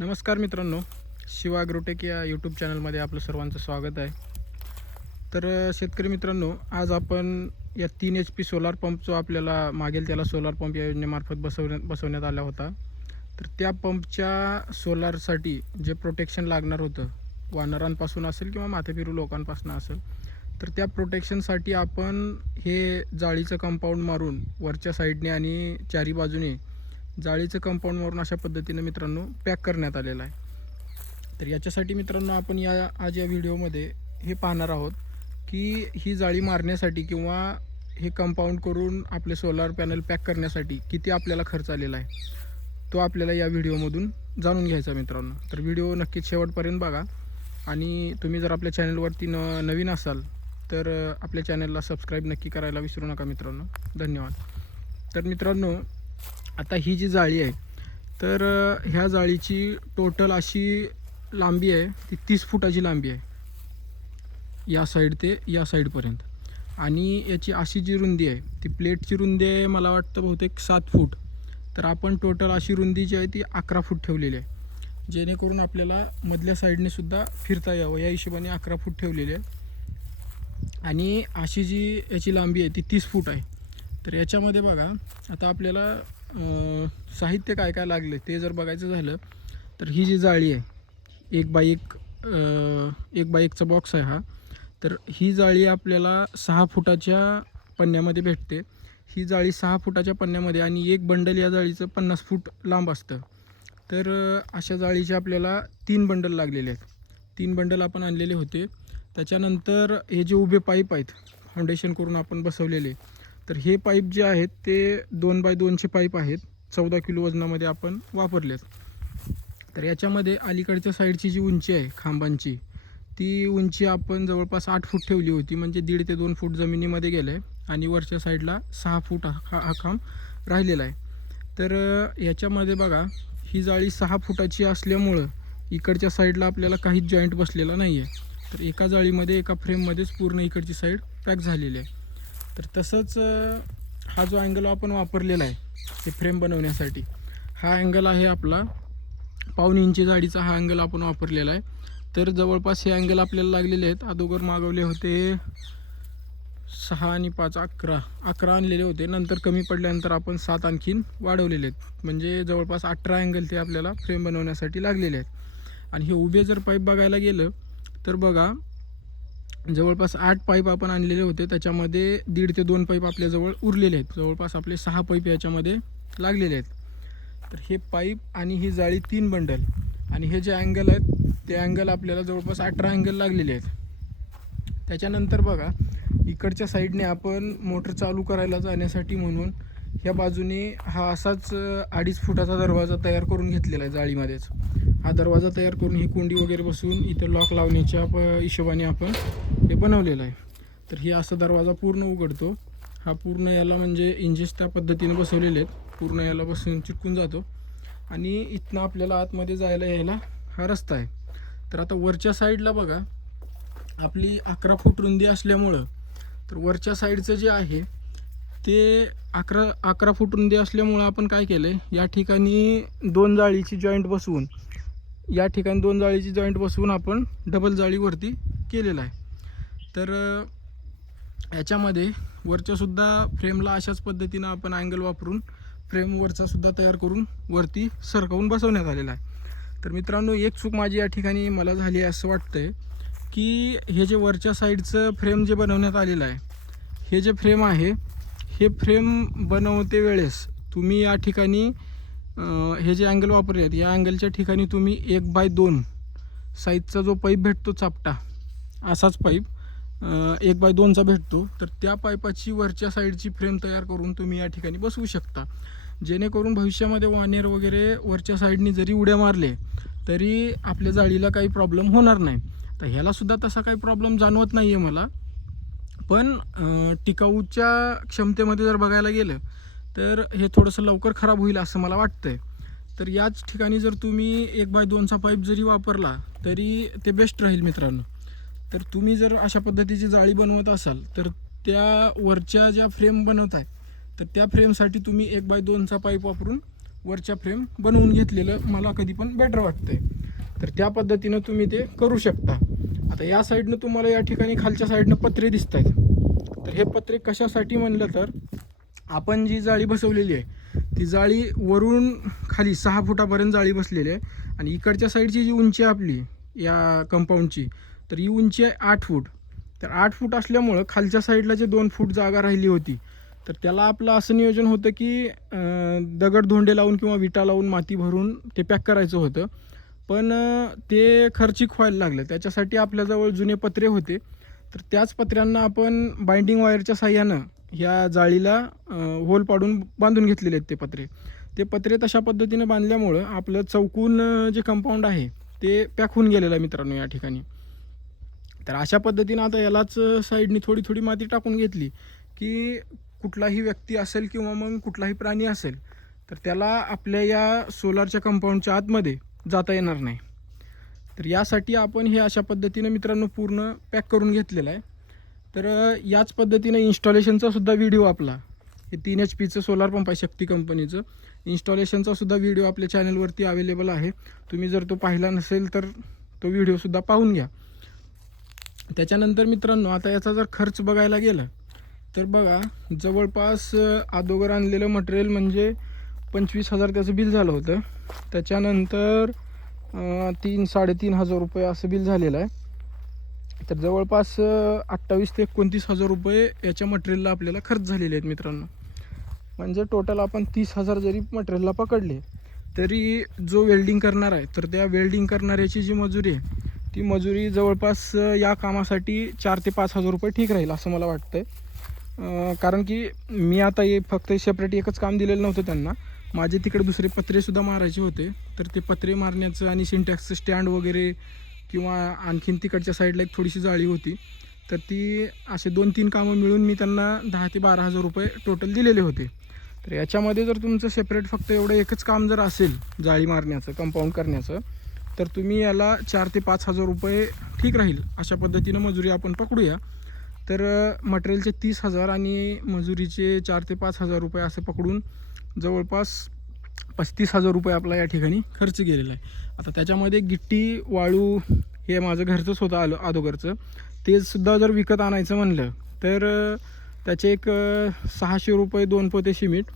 नमस्कार मित्रांनो शिवा अग्रोटेक या यूट्यूब चॅनलमध्ये आपलं सर्वांचं स्वागत आहे. तर शेतकरी मित्रांनो आज आपण या तीन एच पी सोलार पंप जो आपल्याला मागेल त्याला सोलार पंप या योजनेमार्फत बसवण्यात बसवण्यात आला होता. तर त्या पंपच्या सोलारसाठी जे प्रोटेक्शन लागणार होतं वानरांपासून असेल किंवा माथेपिरू लोकांपासून असेल तर त्या प्रोटेक्शनसाठी आपण हे जाळीचं कंपाऊंड मारून वरच्या साईडने आणि चारी बाजूने जाळीचं कंपाऊंड मारून अशा पद्धतीनं मित्रांनो पॅक करण्यात आलेलं आहे. तर याच्यासाठी मित्रांनो आपण या आज या व्हिडिओमध्ये हे पाहणार आहोत की ही जाळी मारण्यासाठी किंवा हे कंपाऊंड करून आपले सोलार पॅनल पॅक करण्यासाठी किती आपल्याला खर्च आलेला आहे तो आपल्याला या व्हिडिओमधून जाणून घ्यायचा मित्रांनो. तर व्हिडिओ नक्कीच शेवटपर्यंत बघा. आणि तुम्ही जर आपल्या चॅनलवरती न नवीन असाल तर आपल्या चॅनलला सबस्क्राईब नक्की करायला विसरू नका मित्रांनो. धन्यवाद. तर मित्रांनो आता ही जी जाळी आहे तर ह्या जाळीची टोटल अशी लांबी आहे ती तीस फुटाची लांबी आहे. या साईड ते या साईडपर्यंत आणि याची अशी जी रुंदी आहे ती प्लेटची रुंदी आहे मला वाटतं बहुतेक सात फूट. तर आपण टोटल अशी रुंदी जी आहे ती अकरा फूट ठेवलेली आहे. जेणेकरून आपल्याला मधल्या साईडने सुद्धा फिरता यावं या हिशोबाने अकरा फूट ठेवलेली आहे. आणि अशी जी याची लांबी आहे ती तीस फूट आहे. तर याच्यामध्ये बघा आता आपल्याला साहित्य काय काय लागले ते जर बघायचं झालं तर ही जी जाळी आहे एक बाय एक एक बाय एकचा बॉक्स आहे हा. तर ही जाळी आपल्याला सहा फुटाच्या पन्न्यामध्ये भेटते. ही जाळी सहा फुटाच्या पन्न्यामध्ये आणि एक बंडल या जाळीचं पन्नास फूट लांब असतं. तर अशा जाळीचे आपल्याला तीन बंडल लागलेले आहेत. तीन बंडल आपण आणलेले होते. त्याच्यानंतर हे जे उभे पाईप आहेत फाउंडेशन करून आपण बसवलेले तर हे पाईप जे आहेत ते दोन बाय दोनचे पाईप आहेत. चौदा किलो वजनामध्ये आपण वापरलेत. तर याच्यामध्ये अलीकडच्या साईडची जी उंची आहे खांबांची ती उंची आपण जवळपास आठ फूट ठेवली होती. म्हणजे दीड ते दोन फूट जमिनीमध्ये गेलं आहे आणि वरच्या साईडला सहा फूट हा हा- हा खांब राहिलेला आहे. तर याच्यामध्ये बघा ही जाळी सहा फुटाची असल्यामुळं इकडच्या साईडला आपल्याला काहीच जॉईंट बसलेला नाही आहे तर एका जाळीमध्ये एका फ्रेममध्येच पूर्ण इकडची साईड पॅक झालेली आहे. तर तसंच हा जो अँगल आपण वापरलेला आहे ते फ्रेम बनवण्यासाठी हा अँगल आहे आपला पाऊन इंची जाडीचा हा अँगल आपण वापरलेला आहे. तर जवळपास हे अँगल आपल्याला लागलेले आहेत. अगोदर मागवले होते सहा आणि पाच अकरा. अकरा आणलेले होते. नंतर कमी पडल्यानंतर आपण सात आणखीन वाढवलेले आहेत. म्हणजे जवळपास अठरा अँगल ते आपल्याला फ्रेम बनवण्यासाठी लागलेले आहेत. आणि हे उभे जर पाईप बघायला गेलं तर बघा जवळपास आठ पाईप आपण आणलेले होते. त्याच्यामध्ये दीड ते दोन पाईप आपल्याजवळ उरलेले आहेत. जवळपास आपले सहा पाईप याच्यामध्ये लागलेले आहेत. तर हे पाईप आणि ही जाळी तीन बंडल. आणि हे जे अँगल आहेत ते अँगल आपल्याला जवळपास अठरा अँगल लागलेले आहेत. त्याच्यानंतर बघा इकडच्या साईडने आपण मोटर चालू करायला जाण्यासाठी म्हणून ह्या बाजूने हा असाच अडीच फुटाचा दरवाजा तयार करून घेतलेला आहे जाळीमध्येच. हा दरवाजा तयार करून ही कुंडी वगैरे बसून इथं लॉक लावण्याच्या प- हिशोबाने आपण हे बनवलेलं आहे. तर हे असा दरवाजा पूर्ण उघडतो. हा पूर्ण याला म्हणजे इंजेस त्या पद्धतीने बसवलेले आहेत. पूर्ण याला बसून चिटकून जातो. आणि इथनं आपल्याला आतमध्ये जायला यायला हा रस्ता आहे. तर आता वरच्या साईडला बघा आपली अकरा फूट रुंदी असल्यामुळं तर वरच्या साईडचं जे आहे ते अकरा अकरा फूट रुंदी असल्यामुळं आपण काय केलं आहे या ठिकाणी दोन जाळीची जॉईंट बसवून या ठिकाणी दोन जाळीची जॉईंट बसवून आपण डबल जाळीवरती केलेला आहे. तर याच्यामध्ये वरच्यासुद्धा फ्रेमला अशाच पद्धतीनं आपण अँगल वापरून फ्रेमवरचासुद्धा तयार करून वरती सरकवून बसवण्यात आलेला आहे. तर मित्रांनो एक चूक माझी या ठिकाणी मला झाली आहे असं वाटतंय की हे जे वरच्या साईडचं फ्रेम जे बनवण्यात आलेलं आहे हे जे फ्रेम आहे हे फ्रेम बनवते वेळेस तुम्ही या ठिकाणी हे जे अँगल वापरले आहेत या अँगलच्या ठिकाणी तुम्ही एक बाय दोन साईजचा जो पाईप भेटतो चापटा असाच पाईप एक बाय दोनचा भेटतो. तर त्या पाईपाची वरच्या साईडची फ्रेम तयार करून तुम्ही या ठिकाणी बसवू शकता. जेणेकरून भविष्यामध्ये वानेर वगैरे वरच्या साईडनी जरी उड्या मारले तरी आपल्या जाळीला काही प्रॉब्लेम होणार नाही. तर ह्यालासुद्धा तसा काही प्रॉब्लेम जाणवत नाही आहे मला. पण टिकाऊच्या क्षमतेमध्ये जर बघायला गेलं तर हे थोडंसं लवकर खराब होईल असं मला वाटतंय. तर याच ठिकाणी जर तुम्ही एक बाय दोनचा पाईप जरी वापरला तरी ते बेस्ट राहील मित्रांनो. तर तुम्ही जर अशा पद्धतीची जाळी बनवत असाल तर त्या वरच्या ज्या फ्रेम बनवत आहे तर त्या फ्रेमसाठी तुम्ही एक बाय दोनचा पाईप वापरून वरच्या फ्रेम बनवून घेतलेलं मला कधी पण बेटर वाटतंय. तर त्या पद्धतीनं तुम्ही ते करू शकता. आता या साईडनं तुम्हाला या ठिकाणी खालच्या साईडनं पत्रे दिसत आहेत तर हे पत्रे कशासाठी म्हणलं तर आपण जी जाळी बसवलेली आहे ती जाळी वरून खाली सहा फुटापर्यंत जाळी बसलेली आहे आणि इकडच्या साईडची जी उंची आहे आपली या कंपाऊंडची तर ही उंची आहे आठ फूट. तर आठ फूट असल्यामुळं खालच्या साईडला जे दोन फूट जागा राहिली होती तर त्याला आपलं असं नियोजन होतं की दगड धोंडे लावून किंवा विटा लावून माती भरून ते पॅक करायचं होतं. पण ते खर्चिक व्हायला लागलं. त्याच्यासाठी आपल्याजवळ जुने पत्रे होते. तर त्याच पत्र्यांना आपण बाइंडिंग वायरच्या साह्यानं ह्या जाळीला होल पाडून बांधून घेतलेले आहेत ते पत्रे. ते पत्रे तशा पद्धतीने बांधल्यामुळं आपलं चौकून जे कंपाऊंड आहे ते पॅक होऊन गेलेलं आहे मित्रांनो या ठिकाणी. तर अशा पद्धतीनं आता यालाच साईडनी थोडी थोडी माती टाकून घेतली की कुठलाही व्यक्ती असेल किंवा मग कुठलाही प्राणी असेल तर त्याला आपल्या या सोलारच्या कंपाऊंडच्या आतमध्ये जाता येणार नाही. तर यासाठी आपण हे अशा पद्धतीनं मित्रांनो पूर्ण पॅक करून घेतलेलं आहे. तर याच पद्धतीनं इन्स्टॉलेशनचा सुद्धा व्हिडिओ आपला हे तीन एच पीचं सोलार पंप आहे शक्ती कंपनीचं. इन्स्टॉलेशनचा सुद्धा व्हिडिओ आपल्या चॅनलवरती अवेलेबल आहे. तुम्ही जर तो पाहिला नसेल तर तो व्हिडिओसुद्धा पाहून घ्या. त्याच्यानंतर मित्रांनो आता याचा जर खर्च बघायला गेलं तर बघा जवळपास अदोगर आणलेलं मटेरियल म्हणजे पंचवीस हजार त्याचं बिल झालं होतं. त्याच्यानंतर तीन साडेतीन हजार रुपये असं बिल झालेलं आहे. तर जवळपास अठ्ठावीस ते एकोणतीस हजार रुपये याच्या मटेरियलला आपल्याला खर्च झालेले आहेत मित्रांनो. म्हणजे टोटल आपण तीस हजार जरी मटेरियलला पकडले तरी जो वेल्डिंग करणार आहे तर त्या वेल्डिंग करणाऱ्याची जी मजुरी आहे ती मजुरी जवळपास या कामासाठी चार ते पाच हजार रुपये ठीक राहील असं मला वाटतं आहे कारण की मी आता हे फक्त सेपरेट एकच काम दिलेलं नव्हतं त्यांना. माझे तिकडे दुसरे पत्रेसुद्धा मारायचे होते. तर ते पत्रे मारण्याचं आणि सिंटॅक्सचं स्टँड वगैरे किंवा आणखीन तिकडच्या साईडला एक थोडीशी जाळी होती. तर ती असे दोन तीन कामं मिळून मी त्यांना दहा ते बारा हजार रुपये टोटल दिलेले होते. तर याच्यामध्ये जर तुमचं सेपरेट फक्त एवढं एकच काम जर असेल जाळी मारण्याचं कंपाऊंड करण्याचं तर तुम्ही याला चार ते पाच हजार रुपये ठीक राहील अशा पद्धतीनं मजुरी आपण पकडूया. तर मटेरियलचे तीस हजार आणि मजुरीचे चार ते पाच हजार रुपये असं पकडून जवळपास पस्तीस हजार रुपये आपला या ठिकाणी खर्च गेलेला आहे. आता त्याच्यामध्ये गिट्टी वाळू हे माझं घरचंच होतं आलं अगोदरचं. ते सुद्धा जर विकत आणायचं म्हणलं तर त्याचे एक सहाशे रुपये दोन पोते सिमेंट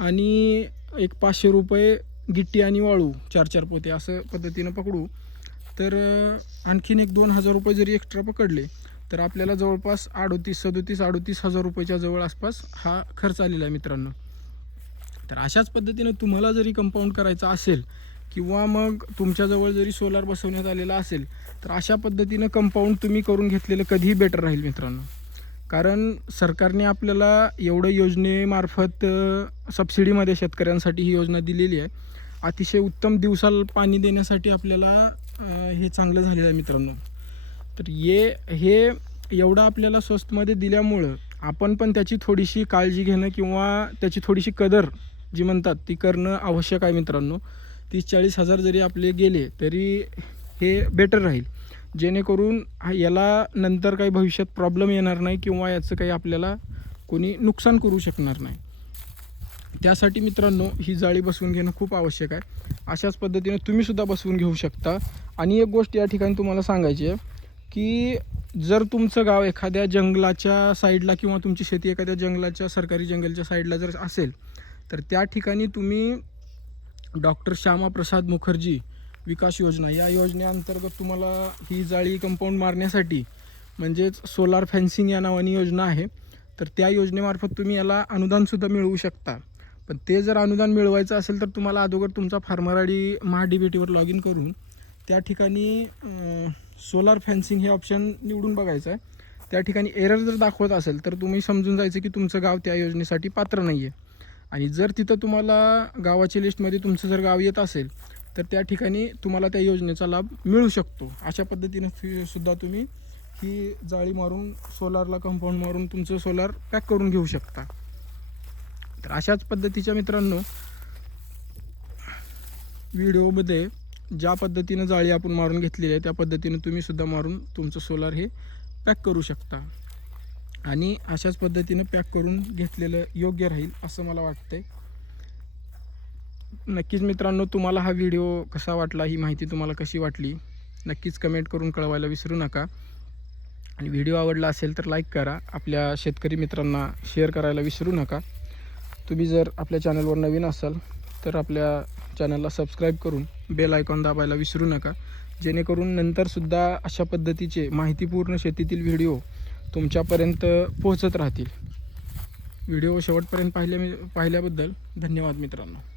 आणि एक पाचशे रुपये गिट्टी आणि वाळू चार चार पोते असं पद्धतीनं पकडू. तर आणखीन एक दोन हजार रुपये जरी एक्स्ट्रा पकडले तर आपल्याला जवळपास अडोतीस सदोतीस अडोतीस हजार रुपयाच्या जवळ आसपास हा खर्च आलेला आहे मित्रांनो. तर अशाच पद्धतीनं तुम्हाला जरी कंपाऊंड करायचं असेल किंवा मग तुमच्याजवळ जरी सोलार बसवण्यात आलेला असेल तर अशा पद्धतीनं कंपाऊंड तुम्ही करून घेतलेलं कधीही बेटर राहील मित्रांनो. कारण सरकारने आपल्याला एवढं योजनेमार्फत सबसिडीमध्ये शेतकऱ्यांसाठी ही योजना दिलेली आहे. अतिशय उत्तम दिवसाला पाणी देण्यासाठी आपल्याला हे चांगलं झालेलं आहे मित्रांनो. तर ये हे एवढं आपल्याला स्वस्तमध्ये दिल्यामुळं आपण पण त्याची थोडीशी काळजी घेणं किंवा त्याची थोडीशी कदर जी म्हणतात ती करणं आवश्यक आहे मित्रांनो. तीस चाळीस हजार जरी आपले गेले तरी हे बेटर राहील. जेणेकरून हा- याला नंतर काही भविष्यात प्रॉब्लेम येणार नाही किंवा याचं काही आपल्याला कोणी नुकसान करू शकणार नाही. त्यासाठी मित्रांनो ही जाळी बसवून घेणं खूप आवश्यक आहे. अशाच पद्धतीने तुम्हीसुद्धा बसवून घेऊ शकता. आणि एक गोष्ट या ठिकाणी तुम्हाला सांगायची आहे की जर तुमचं गाव एखाद्या जंगलाच्या साईडला किंवा तुमची शेती एखाद्या जंगलाच्या सरकारी जंगलच्या साईडला जर असेल तर त्या ठिकाणी तुम्ही डॉक्टर श्यामाप्रसाद मुखर्जी विकास योजना. या योजनेअंतर्गत तुम्हाला ही जाळी कंपाऊंड मारण्यासाठी म्हणजेच सोलार फेन्सिंग या नावाने योजना आहे. तर त्या योजनेमार्फत तुम्ही याला अनुदानसुद्धा मिळवू शकता. पण ते जर अनुदान मिळवायचं असेल तर तुम्हाला अगोदर तुमचा farmer I D Maha D B टीवर लॉग इन करून त्या ठिकाणी सोलार फेन्सिंग हे ऑप्शन निवडून बघायचं आहे. त्या ठिकाणी एरर जर दाखवत असेल तर तुम्ही समजून जायचं की तुमचं गाव त्या योजनेसाठी पात्र नाही आहे आणि जर तिथं तुम्हाला गावाच्या लिस्टमध्ये तुमचं जर गाव येत असेल तर त्या ठिकाणी तुम्हाला त्या योजनेचा लाभ मिळू शकतो. अशा पद्धतीनं सुद्धा तुम्ही ही जाळी मारून सोलारला कंपाऊंड मारून तुमचं सोलार पॅक करून घेऊ शकता. तर अशाच पद्धतीच्या मित्रांनो व्हिडिओमध्ये ज्या पद्धतीनं जाळी आपण मारून घेतलेली आहे त्या पद्धतीनं तुम्ही सुद्धा मारून तुमचं सोलार हे पॅक करू शकता. आणि अशाच पद्धतीनं पॅक करून घेतलेलं योग्य राहील असं मला वाटतंय. नक्कीच मित्रांनो तुम्हाला हा व्हिडिओ कसा वाटला ही माहिती तुम्हाला कशी वाटली नक्कीच कमेंट करून कळवायला विसरू नका. आणि व्हिडिओ आवडला असेल तर लाईक करा आपल्या शेतकरी मित्रांना शेअर करायला विसरू नका. तुम्ही जर आपल्या चॅनलवर नवीन असाल तर आपल्या चॅनलला सबस्क्राईब करून बेल आयकॉन दाबायला विसरू नका. जेणेकरून नंतरसुद्धा अशा पद्धतीचे माहितीपूर्ण शेतीतील व्हिडिओ तुमच्यापर्यंत पोहोचत राहतील. व्हिडिओ शेवटपर्यंत पाहिल्या पाहिल्याबद्दल धन्यवाद मित्रांनो.